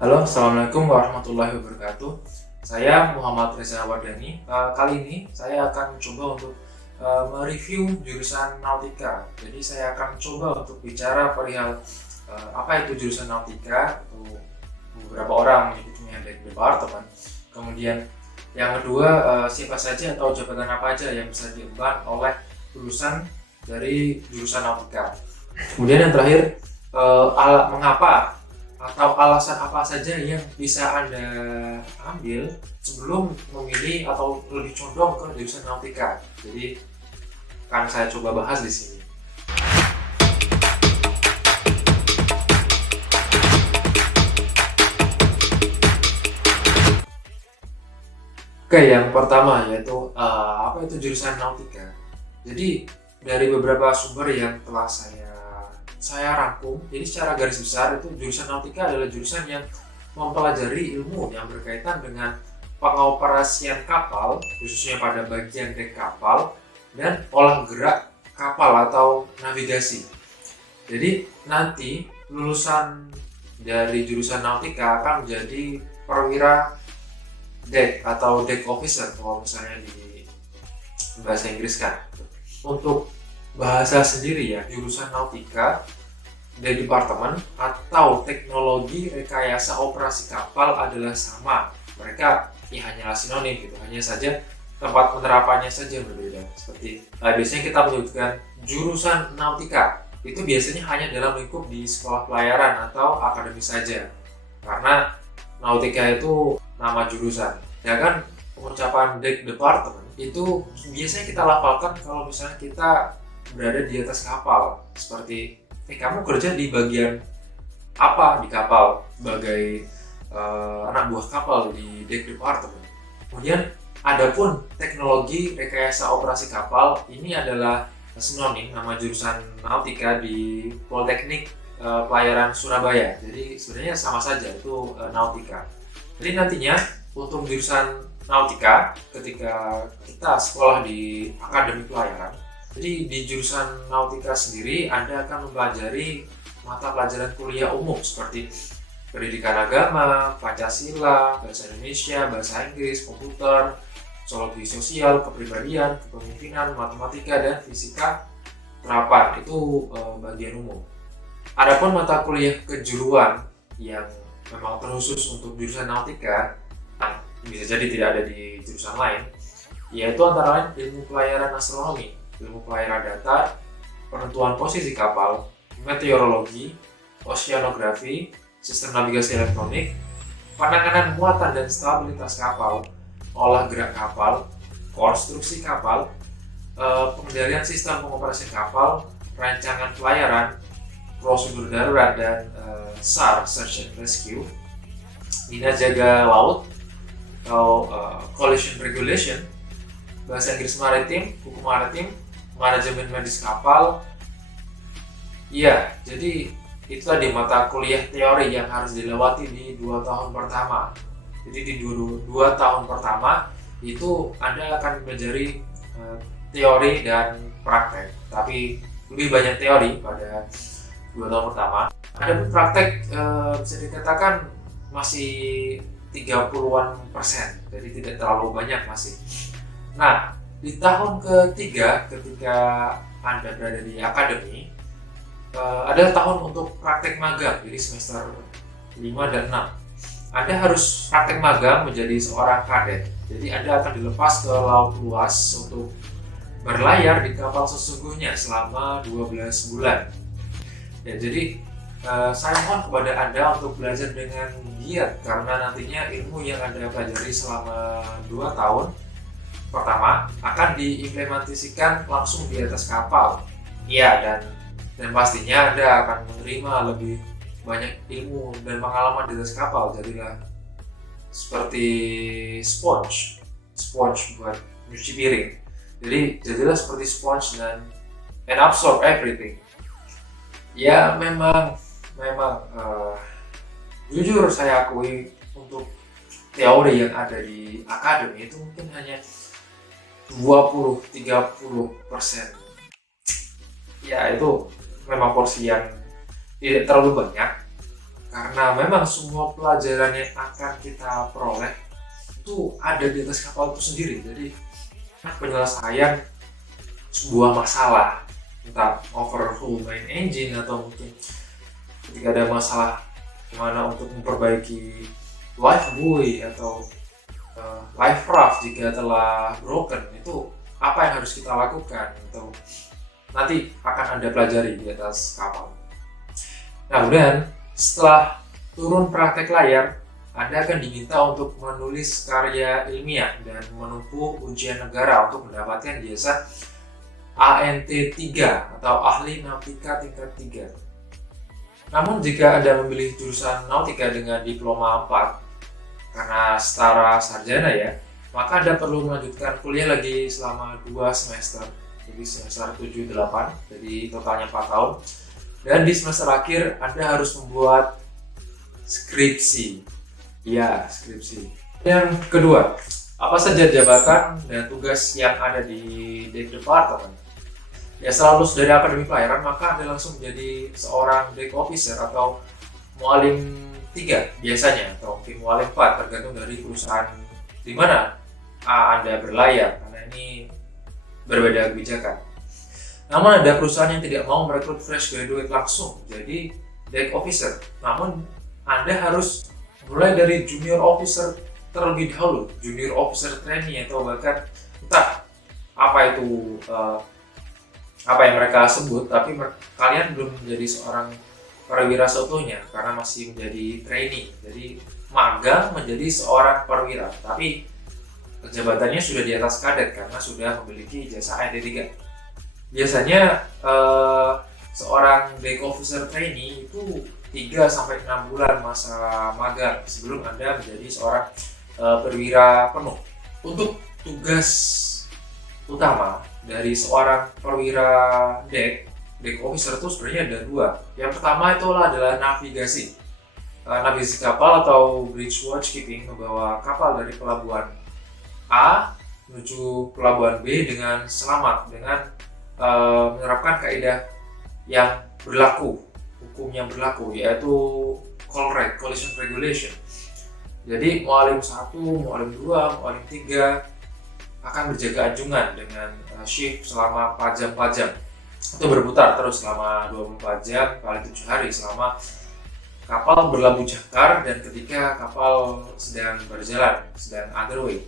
Halo, Assalamualaikum warahmatullahi wabarakatuh. Saya Muhammad Reza Wardani. Kali ini saya akan mencoba untuk mereview jurusan Nautika. Jadi saya akan coba untuk bicara perihal apa itu jurusan Nautika. Untuk beberapa orang menyebutnya dari departemen. Kemudian yang kedua, siapa saja atau jabatan apa aja yang bisa diemban oleh lulusan dari jurusan Nautika. Kemudian yang terakhir, mengapa atau alasan apa saja yang bisa Anda ambil sebelum memilih atau lebih condong ke jurusan Nautika. Jadi akan saya coba bahas di sini. Oke, yang pertama yaitu apa itu jurusan Nautika. Jadi dari beberapa sumber yang telah saya rangkum, jadi secara garis besar itu jurusan Nautika adalah jurusan yang mempelajari ilmu yang berkaitan dengan pengoperasian kapal, khususnya pada bagian dek kapal dan olah gerak kapal atau navigasi. Jadi nanti lulusan dari jurusan Nautika akan menjadi perwira dek atau deck officer kalau misalnya di bahasa Inggris kan. Untuk bahasa sendiri ya, jurusan Nautika dari departemen atau teknologi rekayasa operasi kapal adalah sama. Mereka ya hanyalah sinonim gitu, hanya saja tempat penerapannya saja yang berbeda. Seperti biasanya kita menyebutkan jurusan Nautika, itu biasanya hanya dalam lingkup di sekolah pelayaran atau akademi saja. Karena Nautika itu nama jurusan. Ya kan, pengucapan deck department itu biasanya kita lafalkan kalau misalnya kita berada di atas kapal, seperti kamu kerja di bagian apa di kapal sebagai anak buah kapal di deck department. Kemudian adapun teknologi rekayasa operasi kapal ini adalah sinonim nama jurusan Nautika di Politeknik Pelayaran Surabaya. Jadi sebenarnya sama saja itu Nautika. Jadi nantinya untuk jurusan Nautika ketika kita sekolah di Akademi Pelayaran, jadi di jurusan Nautika sendiri Anda akan mempelajari mata pelajaran kuliah umum seperti pendidikan agama, Pancasila, bahasa Indonesia, bahasa Inggris, komputer, psikologi sosial, kepribadian, kepemimpinan, matematika, dan fisika terapan. Itu bagian umum. Adapun mata kuliah kejuruan yang memang terkhusus untuk jurusan Nautika, bisa jadi tidak ada di jurusan lain, yaitu antara lain ilmu pelayaran astronomi, ilmu pelayaran datar, penentuan posisi kapal, meteorologi, oceanografi, sistem navigasi elektronik, penanganan muatan dan stabilitas kapal, olah gerak kapal, konstruksi kapal, pengendalian sistem pengoperasian kapal, rancangan pelayaran, prosedur darurat dan SAR (Search and Rescue), dinas jaga laut atau collision regulation, bahasa Inggris maritim, hukum maritim, manajemen medis kapal. Iya, jadi itu tadi mata kuliah teori yang harus dilewati di 2 tahun pertama. Jadi di 2 tahun pertama itu Anda akan mempelajari teori dan praktek, tapi lebih banyak teori pada 2 tahun pertama. Ada praktek bisa dikatakan masih 30-an%, jadi tidak terlalu banyak masih. Nah, di tahun ketiga ketika Anda berada di akademi, adalah tahun untuk praktek magang, jadi semester 5 dan 6. Anda harus praktek magang menjadi seorang kadet. Jadi Anda akan dilepas ke laut luas untuk berlayar di kapal sesungguhnya selama 12 bulan. Ya, jadi saya mohon kepada Anda untuk belajar dengan giat, karena nantinya ilmu yang Anda pelajari selama 2 tahun pertama akan diimplementasikan langsung di atas kapal. Iya, dan pastinya Anda akan menerima lebih banyak ilmu dan pengalaman di atas kapal. Jadilah seperti sponge buat nyuci piring. Jadi jadilah seperti sponge dan absorb everything. Ya memang jujur saya akui untuk teori yang ada di akademi itu mungkin hanya 20-30%. Ya itu memang porsi yang tidak terlalu banyak, karena memang semua pelajaran yang akan kita peroleh itu ada di atas kapal itu sendiri. Jadi penyelesaian sebuah masalah, entah overhaul main engine atau mungkin ketika ada masalah gimana untuk memperbaiki life buoy atau life raft jika telah broken, itu apa yang harus kita lakukan atau nanti akan Anda pelajari di atas kapal. Nah, kemudian setelah turun praktek layar, Anda akan diminta untuk menulis karya ilmiah dan menempuh ujian negara untuk mendapatkan jasa ANT 3 atau Ahli Nautika tingkat 3. Namun jika Anda memilih jurusan Nautika dengan diploma 4 karena setara sarjana ya, maka Anda perlu melanjutkan kuliah lagi selama 2 semester. Jadi semester 7-8, jadi totalnya 4 tahun. Dan di semester akhir Anda harus membuat skripsi. Ya, skripsi. Yang kedua, apa saja jabatan dan tugas yang ada di Deck Department? Ya, setelah lulus dari akademi pelayaran, maka Anda langsung menjadi seorang Deck Officer atau Mualim 3 biasanya, atau mungkin Mualim 4, tergantung dari perusahaan di mana Anda berlayar, karena ini berbeda kebijakan. Namun ada perusahaan yang tidak mau merekrut fresh graduate langsung jadi Deck Officer. Namun Anda harus mulai dari Junior Officer terlebih dahulu, Junior Officer Trainee, atau bahkan entah apa itu apa yang mereka sebut, tapi kalian belum menjadi seorang perwira seutuhnya karena masih menjadi trainee. Jadi magang menjadi seorang perwira, tapi jabatannya sudah di atas kadet karena sudah memiliki jasa ANT 3. Biasanya seorang Deck Officer trainee itu 3-6 bulan masa magang sebelum Anda menjadi seorang perwira penuh. Untuk tugas utama dari seorang perwira Deck Officer itu sebenarnya ada 2. Yang pertama itu adalah navigasi. Navigasi kapal atau bridge watchkeeping, membawa kapal dari pelabuhan A menuju pelabuhan B dengan selamat, dengan menerapkan kaidah yang berlaku, hukum yang berlaku, yaitu collision regulation. Jadi Mualim 1, Mualim 2, Mualim 3 akan berjaga anjungan dengan shift selama 4 jam itu berputar terus selama 24 jam kali 7 hari selama kapal berlabuh jangkar dan ketika kapal sedang berjalan, sedang underway.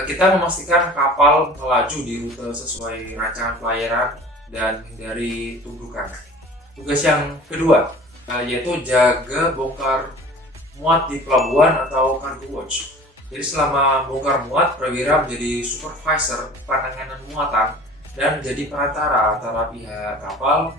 Kita memastikan kapal melaju di rute sesuai rancangan pelayaran dan hindari tumbukan. Tugas yang kedua yaitu jaga bongkar muat di pelabuhan atau cargo watch. Jadi selama bongkar muat, perwira menjadi supervisor penanganan muatan dan menjadi perantara antara pihak kapal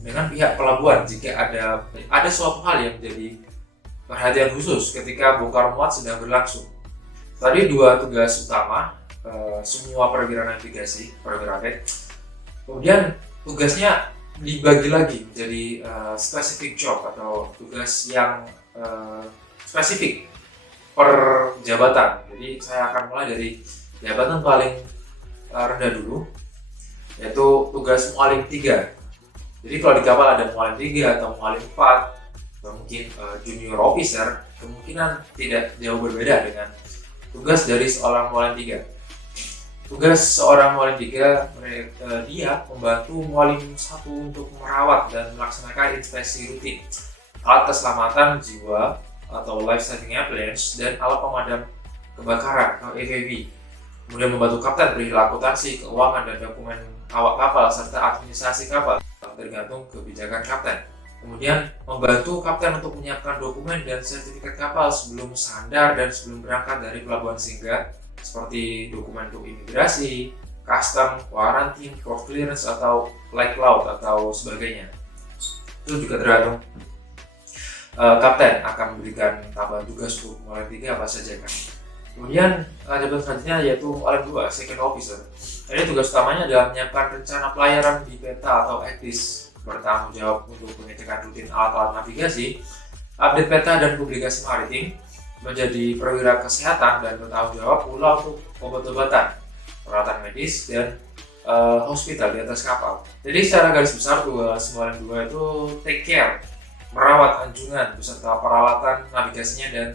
dengan pihak pelabuhan jika ada suatu hal yang menjadi perhatian khusus ketika bongkar muat sedang berlangsung. Tadi 2 tugas utama semua perwira navigasi, perwira deck. Kemudian tugasnya dibagi lagi menjadi specific job atau tugas yang spesifik per jabatan. Jadi saya akan mulai dari jabatan paling rendah dulu, yaitu tugas Mualim 3. Jadi kalau di kapal ada Mualim 3 atau Mualim 4 atau mungkin Junior Officer, kemungkinan tidak jauh berbeda dengan tugas dari seorang Mualim 3. Tugas seorang Mualim 3, dia membantu Mualim 1 untuk merawat dan melaksanakan inspeksi rutin alat keselamatan jiwa atau life saving appliance dan alat pemadam kebakaran atau AVP. Kemudian membantu kapten perilaku akuntansi, keuangan, dan dokumen awak kapal serta administrasi kapal tergantung kebijakan kapten. Kemudian membantu kapten untuk menyiapkan dokumen dan sertifikat kapal sebelum sandar dan sebelum berangkat dari pelabuhan singgah, seperti dokumen untuk imigrasi, custom, quarantine, port clearance, atau like laut atau sebagainya. Itu juga tergantung kapten akan memberikan tambahan tugas untuk Mualim 3 apa saja kan. Kemudian jabatan selanjutnya yaitu Mualim 2, Second Officer. Ini tugas utamanya adalah menyiapkan rencana pelayaran di peta atau etis, bertanggung jawab untuk pengecekan rutin alat-alat navigasi, update peta dan publikasi maritim, menjadi perwira kesehatan dan bertanggung jawab pula untuk obat-obatan, peralatan medis, dan hospital di atas kapal. Jadi secara garis besar tugas Mualim 2 itu take care merawat anjungan beserta peralatan navigasinya dan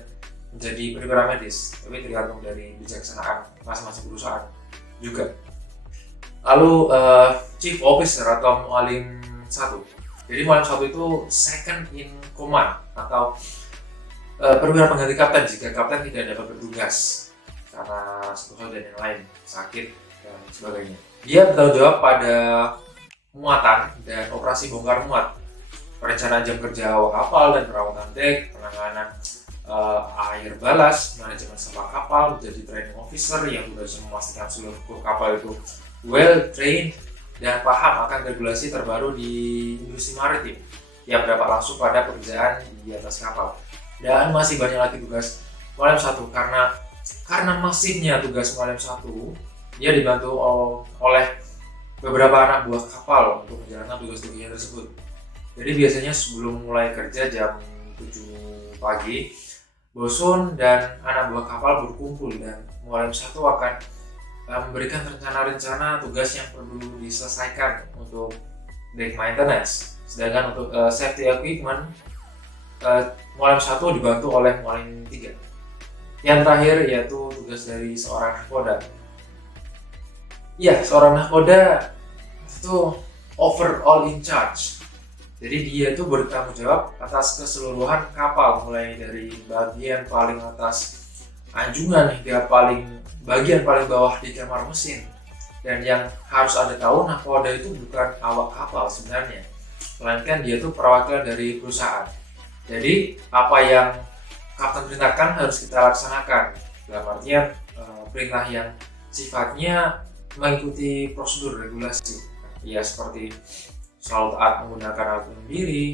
menjadi perwira medis, tapi tergantung dari bijaksanaan masing-masing perusahaan juga. Lalu chief officer atau mualim satu. Jadi mualim satu itu second in command atau perwira pengganti kapten jika kapten tidak dapat bertugas karena satu dan yang lain, sakit dan sebagainya. Dia bertanggung jawab pada muatan dan operasi bongkar muat, perencanaan jam kerja awak kapal dan perawatan dek, penanganan air balas, manajemen sampah kapal, menjadi training officer yang bisa memastikan seluruh kru kapal itu well trained dan paham akan regulasi terbaru di industri maritim yang berdampak langsung pada pekerjaan di atas kapal. Dan masih banyak lagi tugas mualim satu karena masifnya tugas mualim satu, dia dibantu oleh beberapa anak buah kapal untuk menjalankan tugas-tugasnya tersebut. Jadi biasanya sebelum mulai kerja jam 7 pagi, bosun dan anak buah kapal berkumpul dan mualim satu akan memberikan rencana-rencana tugas yang perlu diselesaikan untuk deck maintenance. Sedangkan untuk safety equipment, mualim satu dibantu oleh mualim 3. Yang terakhir yaitu tugas dari seorang nahkoda. Ya, seorang nahkoda itu overall in charge. Jadi dia itu bertanggung jawab atas keseluruhan kapal, mulai dari bagian paling atas anjungan hingga bagian paling bawah di kamar mesin. Dan yang harus Anda tahu, nahkoda itu bukan awak kapal sebenarnya, melainkan dia itu perwakilan dari perusahaan. Jadi apa yang kapten perintahkan harus kita laksanakan, dalam artian perintah yang sifatnya mengikuti prosedur regulasi, ya seperti selalu taat menggunakan alat pelindung diri,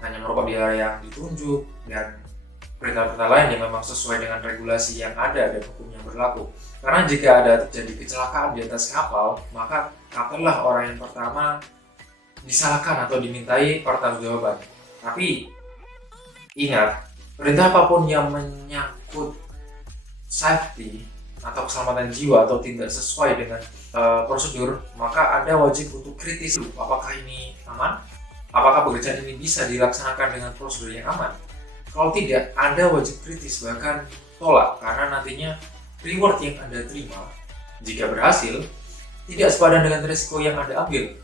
hanya merokok di area yang ditunjuk, dan perintah-perintah lain yang memang sesuai dengan regulasi yang ada dan hukum yang berlaku. Karena jika ada terjadi kecelakaan di atas kapal, maka kaptenlah orang yang pertama disalahkan atau dimintai pertanggungjawaban. Tapi ingat, perintah apapun yang menyangkut safety atau keselamatan jiwa atau tidak sesuai dengan prosedur, maka Anda wajib untuk kritis dulu. Apakah ini aman? Apakah pekerjaan ini bisa dilaksanakan dengan prosedur yang aman? Kalau tidak, Anda wajib kritis, bahkan tolak, karena nantinya reward yang Anda terima jika berhasil tidak sepadan dengan risiko yang Anda ambil,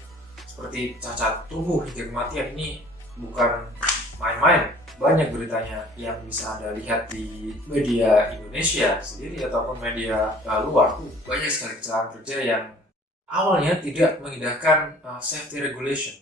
seperti cacat tubuh hingga kematian. Ini bukan main-main. Banyak beritanya yang bisa Anda lihat di media Indonesia sendiri ataupun media luar tuh. Banyak sekali kecelakaan kerja yang awalnya tidak mengindahkan safety regulation,